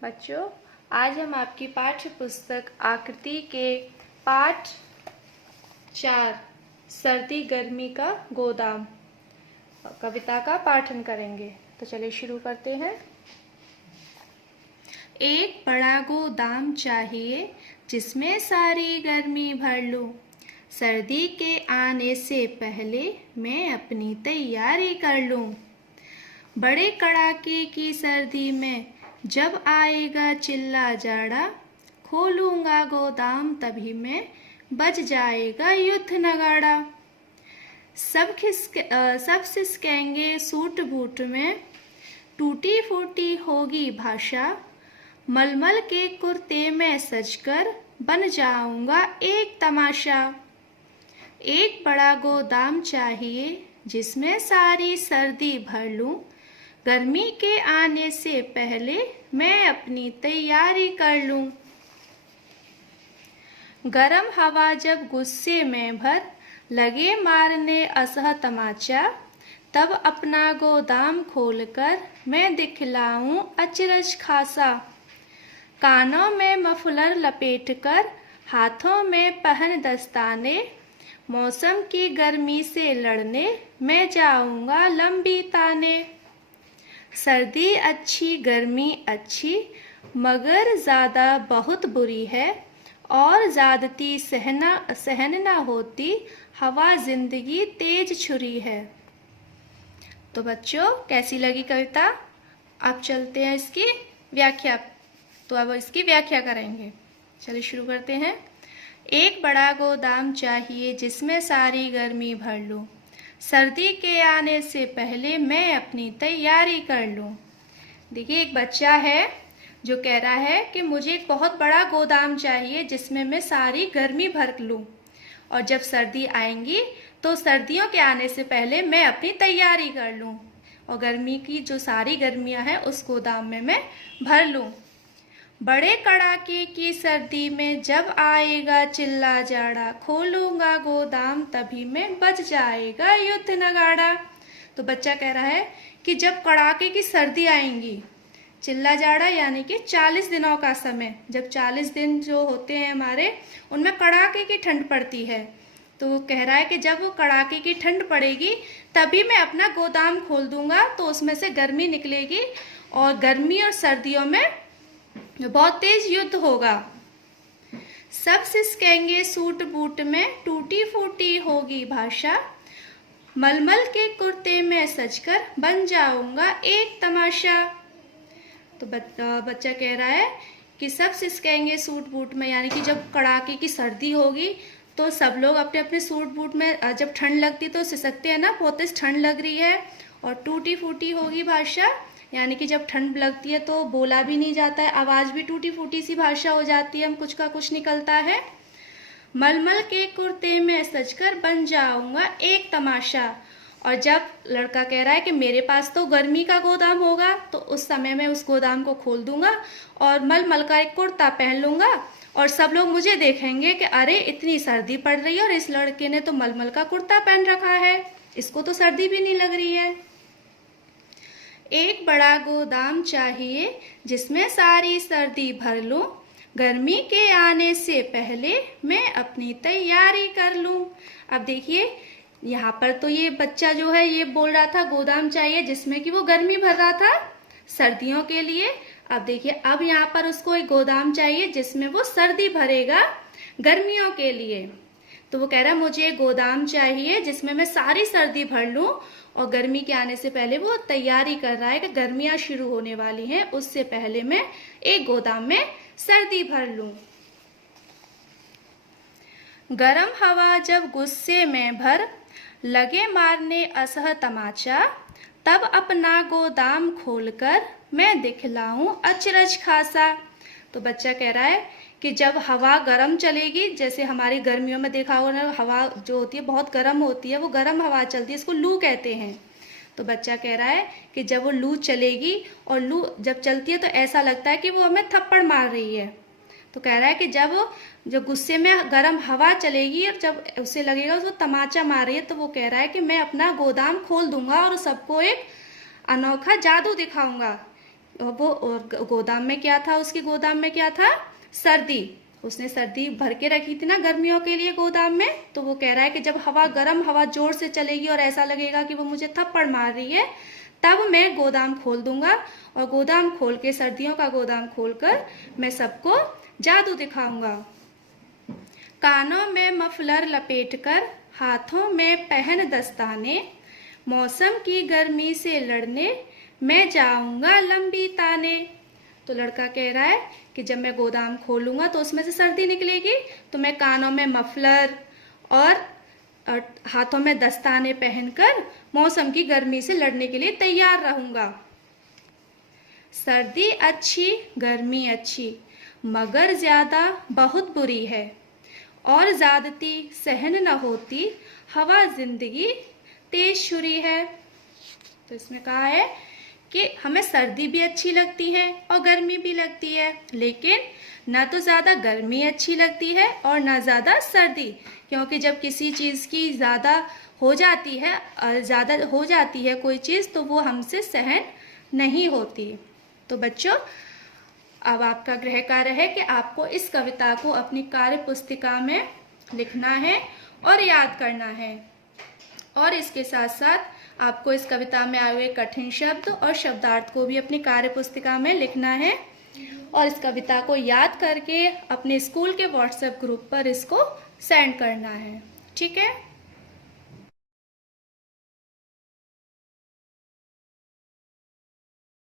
बच्चों, आज हम आपकी पाठ्य पुस्तक आकृति के पाठ 4 सर्दी गर्मी का गोदाम कविता का पाठन करेंगे। तो चलिए शुरू करते हैं। एक बड़ा गोदाम चाहिए जिसमें सारी गर्मी भर लूं। सर्दी के आने से पहले मैं अपनी तैयारी कर लूं। बड़े कड़ाके की सर्दी में जब आएगा चिल्ला जाड़ा, खोलूंगा गोदाम तभी मैं, बज जाएगा युद्ध नगाड़ा। सब सिसकेंगे सूट बूट में, टूटी फूटी होगी भाषा। मलमल के कुर्ते में सजकर बन जाऊंगा एक तमाशा। एक बड़ा गोदाम चाहिए जिसमें सारी सर्दी भर लूं। गर्मी के आने से पहले मैं अपनी तैयारी कर लूं। गरम हवा जब गुस्से में भर लगे मारने असह तमाचा, तब अपना गोदाम खोलकर मैं दिखलाऊं अचरज खासा। कानों में मफलर लपेटकर हाथों में पहन दस्ताने, मौसम की गर्मी से लड़ने मैं जाऊंगा लंबी ताने। सर्दी अच्छी गर्मी अच्छी मगर ज़्यादा बहुत बुरी है, और ज़्यादती सहन ना होती हवा जिंदगी तेज छुरी है। तो बच्चों, कैसी लगी कविता? अब चलते हैं इसकी व्याख्या। तो अब इसकी व्याख्या करेंगे। चलिए शुरू करते हैं। एक बड़ा गोदाम चाहिए जिसमें सारी गर्मी भर लूं। सर्दी के आने से पहले मैं अपनी तैयारी कर लूं। देखिए, एक बच्चा है जो कह रहा है कि मुझे एक बहुत बड़ा गोदाम चाहिए जिसमें मैं सारी गर्मी भर लूं, और जब सर्दी आएंगी तो सर्दियों के आने से पहले मैं अपनी तैयारी कर लूं, और गर्मी की जो सारी गर्मियां हैं उस गोदाम में मैं भर लूं। बड़े कड़ाके की सर्दी में जब आएगा चिल्ला जाड़ा, खोलूंगा गोदाम तभी में, बज जाएगा युद्ध नगाड़ा। तो बच्चा कह रहा है कि जब कड़ाके की सर्दी आएंगी, चिल्ला जाड़ा यानी कि 40 दिनों का समय, जब 40 दिन जो होते हैं हमारे, उनमें कड़ाके की ठंड पड़ती है। तो वो कह रहा है कि जब वो कड़ाके की ठंड पड़ेगी तभी मैं अपना गोदाम खोल दूंगा, तो उसमें से गर्मी निकलेगी, और गर्मी और सर्दियों में बहुत तेज युद्ध होगा। सब सिसकेंगे सूट बूट में, टूटी फूटी होगी भाषा। मलमल के कुर्ते में सजकर बन जाऊंगा एक तमाशा। तो बच्चा कह रहा है कि सब सिसकेंगे सूट बूट में, यानी कि जब कड़ाके की सर्दी होगी तो सब लोग अपने अपने सूट बूट में, जब ठंड लगती तो सिसकते हैं ना, बहुत तेज ठंड लग रही है। और टूटी फूटी होगी भाषा, यानी कि जब ठंड लगती है तो बोला भी नहीं जाता है, आवाज़ भी टूटी फूटी सी भाषा हो जाती है, हम कुछ का कुछ निकलता है। मलमल के कुर्ते में सजकर बन जाऊंगा एक तमाशा। और जब लड़का कह रहा है कि मेरे पास तो गर्मी का गोदाम होगा, तो उस समय मैं उस गोदाम को खोल दूंगा और मलमल का एक कुर्ता पहन लूंगा, और सब लोग मुझे देखेंगे कि अरे इतनी सर्दी पड़ रही है और इस लड़के ने तो मलमल का कुर्ता पहन रखा है, इसको तो सर्दी भी नहीं लग रही है। एक बड़ा गोदाम चाहिए जिसमें सारी सर्दी भर लूं। गर्मी के आने से पहले मैं अपनी तैयारी कर लूं। अब देखिए, यहाँ पर तो ये बच्चा जो है ये बोल रहा था गोदाम चाहिए जिसमें कि वो गर्मी भर रहा था सर्दियों के लिए। अब देखिए, अब यहाँ पर उसको एक गोदाम चाहिए जिसमें वो सर्दी भरेगा गर्मियों के लिए। तो वो कह रहा है मुझे एक गोदाम चाहिए जिसमें मैं सारी सर्दी भर लूं, और गर्मी के आने से पहले वो तैयारी कर रहा है कि गर्मियां शुरू होने वाली हैं, उससे पहले मैं एक गोदाम में सर्दी भर लूं। गरम हवा जब गुस्से में भर लगे मारने असह तमाचा, तब अपना गोदाम खोलकर मैं दिखलाऊं अचरज खासा। तो बच्चा कह रहा है कि जब हवा गर्म चलेगी, जैसे हमारी गर्मियों में देखा होगा ना, हवा जो होती है बहुत गर्म होती है, वो गर्म हवा चलती है, इसको लू कहते हैं। तो बच्चा कह रहा है कि जब वो लू चलेगी, और लू जब चलती है तो ऐसा लगता है कि वो हमें थप्पड़ मार रही है। तो कह रहा है कि जब गुस्से में गर्म हवा चलेगी और जब उसे लगेगा उसको तमाचा मार रही है, तो वो कह रहा है कि मैं अपना गोदाम खोल दूंगा और सबको एक अनोखा जादू दिखाऊंगा। वो गोदाम में क्या था, उसके गोदाम में क्या था, सर्दी। उसने सर्दी भर के रखी थी ना गर्मियों के लिए गोदाम में। तो वो कह रहा है कि जब गर्म हवा जोर से चलेगी और ऐसा लगेगा कि वो मुझे थप्पड़ मार रही है, तब मैं गोदाम खोल दूंगा, और गोदाम खोल के, सर्दियों का गोदाम खोलकर मैं सबको जादू दिखाऊंगा। कानों में मफलर लपेटकर, हाथों में पहन दस्ताने, मौसम की गर्मी से लड़ने मैं जाऊंगा लंबी ताने। तो लड़का कह रहा है कि जब मैं गोदाम खोलूंगा तो उसमें से सर्दी निकलेगी, तो मैं कानों में मफलर और हाथों में दस्ताने पहनकर मौसम की गर्मी से लड़ने के लिए तैयार रहूंगा। सर्दी अच्छी, गर्मी अच्छी, मगर ज्यादा बहुत बुरी है, और ज्यादती सहन न होती, हवा जिंदगी तेज छुरी है। तो इसमें कहा है कि हमें सर्दी भी अच्छी लगती है और गर्मी भी लगती है, लेकिन ना तो ज़्यादा गर्मी अच्छी लगती है और ना ज़्यादा सर्दी, क्योंकि जब किसी चीज़ की ज़्यादा हो जाती है कोई चीज़, तो वो हमसे सहन नहीं होती। तो बच्चों, अब आपका गृह कार्य है कि आपको इस कविता को अपनी कार्य पुस्तिका में लिखना है और याद करना है, और इसके साथ साथ आपको इस कविता में आए हुए कठिन शब्द और शब्दार्थ को भी अपनी कार्य पुस्तिका में लिखना है, और इस कविता को याद करके अपने स्कूल के व्हाट्सएप ग्रुप पर इसको सेंड करना है। ठीक है।